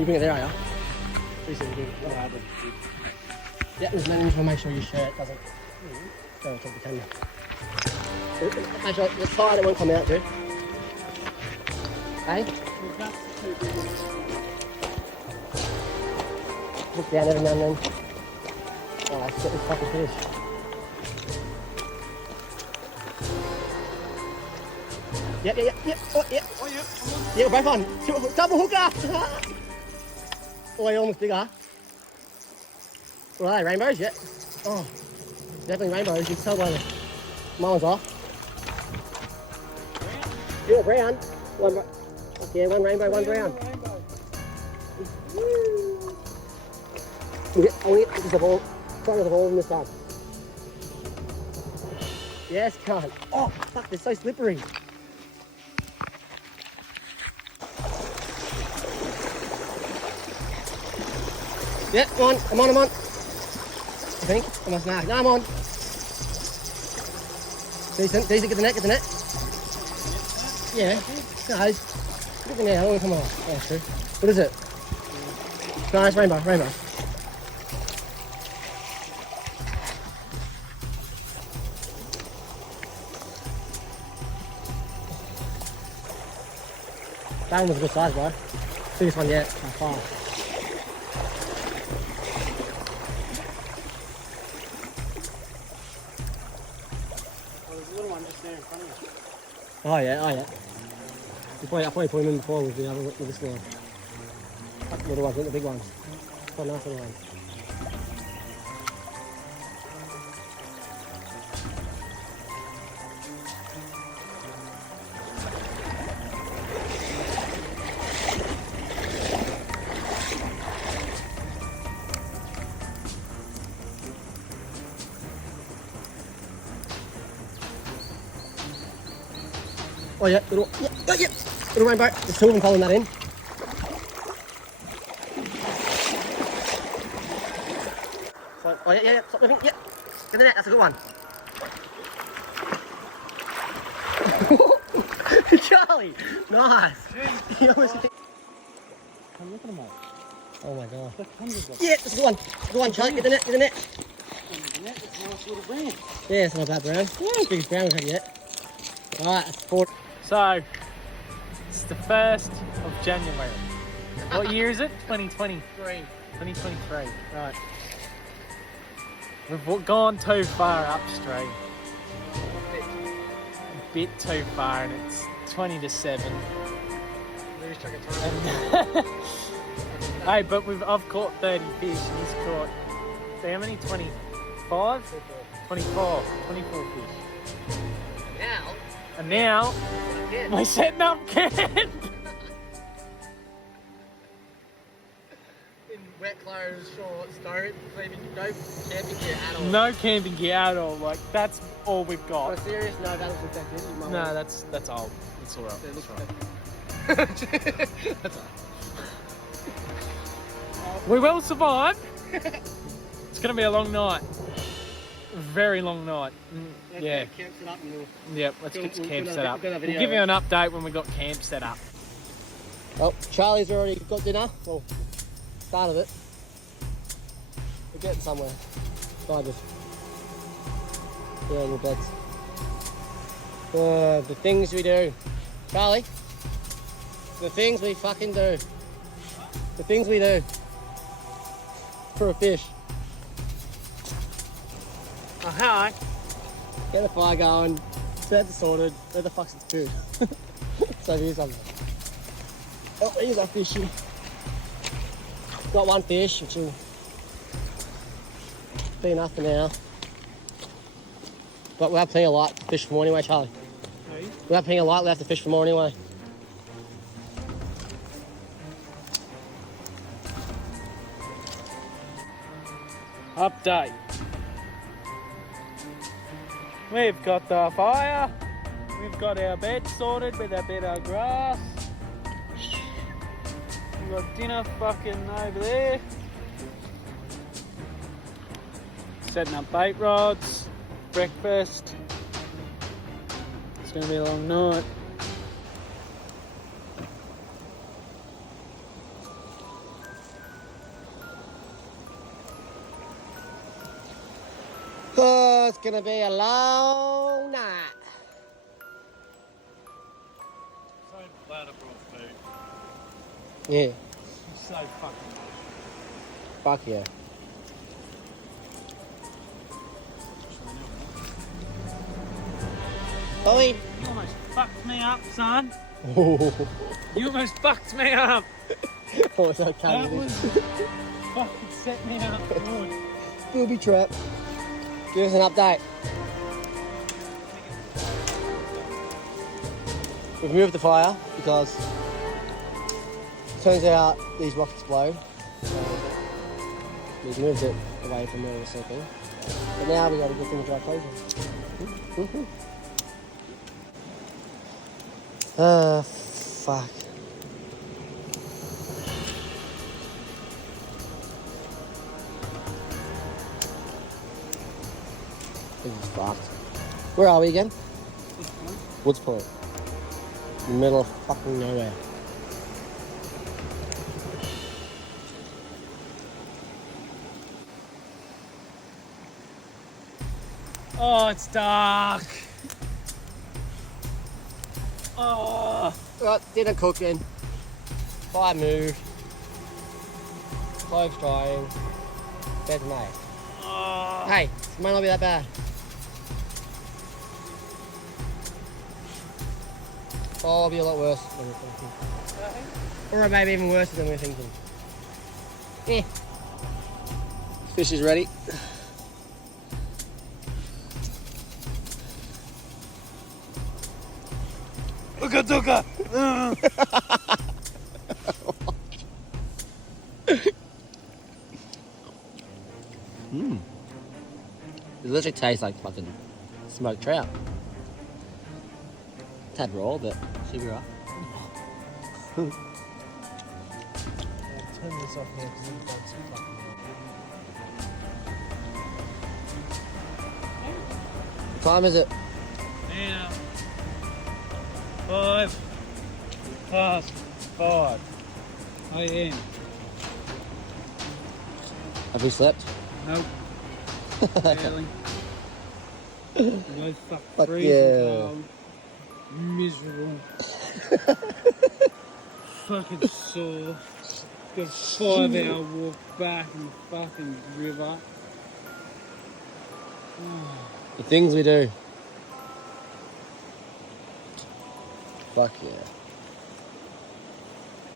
You bring it there, are you? Yeah, just want to make sure your shirt doesn't go to the camera. Make sure the tire that won't come out, dude. Hey? Look down every now and then. Oh, let's get this fucking fish. Yep. Oh, yep. Yeah, we're both on. Double hooker! Oh, you're almost bigger. What are they, rainbows? Yeah. Oh, definitely rainbows. You can tell by the... My one's off. Yeah, brown. Yeah, one rainbow, one brown. I want to get the ball. Front of the ball in this side. Yes, can't. Oh, fuck, they're so slippery. Yeah, come on, I'm on. I think. I must mark. No, I'm on. Decent, get the net. Yeah, no. Get the net, I want to come on. Oh, that's true. What is it? No, it's rainbow. That one was a good size, bro. Biggest one yet, by far. Oh yeah. I probably put him in before with the other with this one. Not the little ones, not the big ones. Quite nice little ones. Oh yeah, little rainbow. There's two of them calling that in. So, oh yeah, stop moving, yeah. Get the net, that's a good one. Charlie, nice. Come look at them all. Oh my god. Yeah, that's a good one. Good one, Charlie, get the net. The net, it's a nice little brown. Yeah, it's not a bad brown. Yeah, biggest brown we've had yet. Alright, that's 4. So, it's the 1st of January. What year is it? 2023. 2023, right. We've gone too far upstream. A bit too far, and it's 20 to 7. Hey, but I've caught 30 fish, and he's caught, how many? 25? 24 fish. And now, we're setting up camp. In wet clothes, shorts, no camping gear at all. No camping gear at all. Like, that's all we've got. For serious, no, that was protected. No, that's old. It's all right. That's all right. We will survive. It's going to be a long night. A very long night. Yeah. Yep, let's get the camp set up. We'll give you an update when we got camp set up. Well, Charlie's already got dinner. Well, started it. We're getting somewhere. Tigers. Yeah, in your beds. The things we do. Charlie, the things we fucking do. The things we do. For a fish. Oh, hi. Get the fire going. Beds sorted. Where the fuck's the food? So here's something. Oh, here's our fishy. Got one fish, which will be enough for now. But we'll have plenty of light to fish for more anyway, Charlie. Hey? We'll have plenty of light left to fish for more anyway. Update. We've got the fire. We've got our bed sorted with a bit of grass. We've got dinner fucking over there. Setting up bait rods, breakfast. It's going to be a long night. it's gonna be a long night. So glad I brought food. Yeah. It's so fucking Fuck yeah. Ollie. You almost fucked me up, son. You almost fucked me up. Oh, it's okay. That was fucking set me up good. Booby trap. Give us an update. We've moved the fire because it turns out these rocks explode. We've moved it away from where we were sleeping. But now we got to get things dry closure. Fuck. This is fucked. Where are we again? Woods Point. In the middle of fucking nowhere. Oh, it's dark. Oh. Right, dinner cooking. Fire moved. Clothes drying. Bed's made. Oh. Hey, it might not be that bad. Oh, it'll be a lot worse than we're thinking. Or maybe even worse than we're thinking. Yeah. Fish is ready. Uka tuka. It literally tastes like fucking smoked trout. Tad raw, but should be right. Turn this off now because the bugs are fucking What time is it? now. 5:05 a.m. Have we slept? Nope. Barely. No Fuck freezing yeah. cold. Miserable. Fucking sore. Got a 5-hour walk back in the fucking river. The things we do. Fuck yeah.